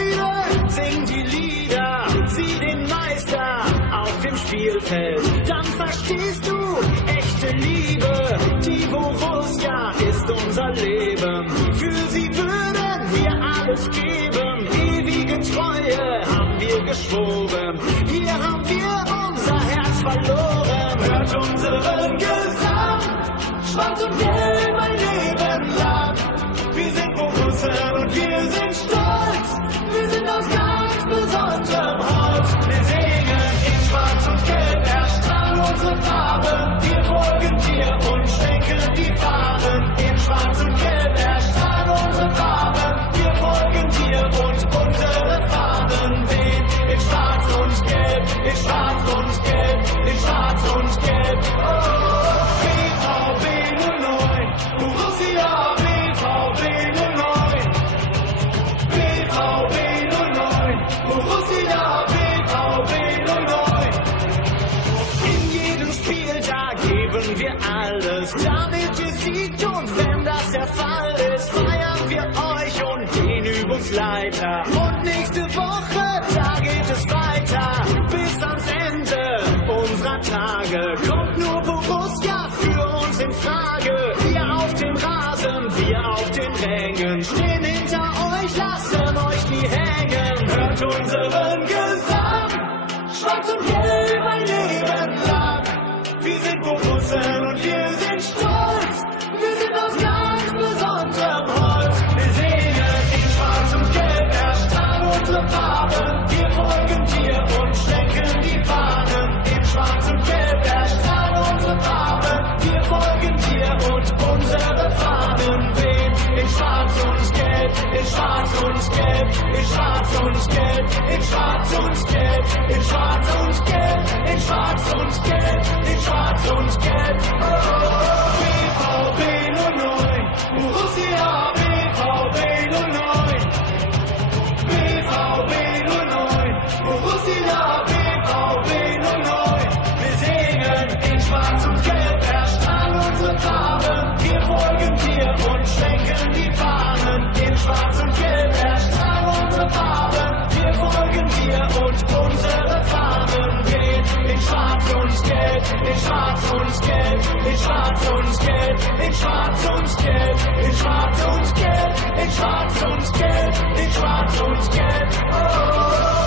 Freude, sing die Lieder, sieh den Meister auf dem Spielfeld. Dann verstehst du echte Liebe, die Borussia ist unser Leben. Für sie würden wir alles geben, ewige Treue haben wir geschworen. Hier haben wir unser Herz verloren. Hört unseren Gesang, schwarz und gelb ein Leben lang. Wir sind Borussen und wir sind stolz. Wir sind aus ganz besonderem Holz. Wir singen in schwarz und gelb, erstrahlen unsere Farben. Wir folgen dir und schwenken die Fahnen. In schwarz und gelb, erstrahlen unsere Farben. Wir folgen dir und unsere Fahnen wehen. In schwarz und gelb, in schwarz und gelb, in schwarz und gelb. Oh, BVB 09, Borussia BVB 09. BVB 09, Borussia BVB 09. In jedem Spiel, da geben wir alles, damit ihr siegt, und wenn das der Fall ist, feiern wir euch und den Übungsleiter. Und nächste Woche, da geht es weiter, bis ans Ende unserer Tage. Kommt nur Borussia für uns in Frage. Wir auf dem Rasen, wir auf den Rängen, stehen hinter euch, lassen euch nie hängen. Hört unseren Gesang, schwarz und gelb ein Leben lang. Wir sind Borussen und wir sind stolz. Wir sind aus ganz besonderem Holz. Wir singen in schwarz und gelb, erstrahlen unsere Farben. Wir folgen dir und schwenken die Fahnen. In schwarz und gelb, erstrahlen unsere Farben. Wir folgen dir und unsere Fahnen wehen. In schwarz und gelb, in schwarz und gelb, in schwarz und gelb, in schwarz und gelb, in schwarz und gelb, in schwarz und gelb, in schwarz und gelb. Oh, BVB 09, Borussia BVB 09. BVB 09, Borussia BVB 09. Wir singen in schwarz und gelb, erstrahlen unsere Farben. Wir folgen dir und schwenken die Fahnen. In schwarz und gelb, erstrahlen unsere Farben. Wir folgen dir und unsere Fahnen wehen. In schwarz und gelb, in schwarz und gelb, in schwarz und gelb, in schwarz und gelb, in schwarz und gelb, in schwarz und gelb, in schwarz und gelb. Oh,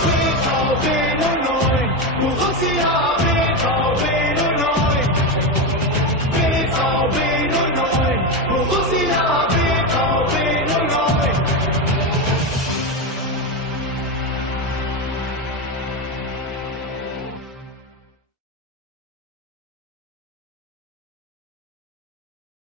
BVB 09, Borussia BVB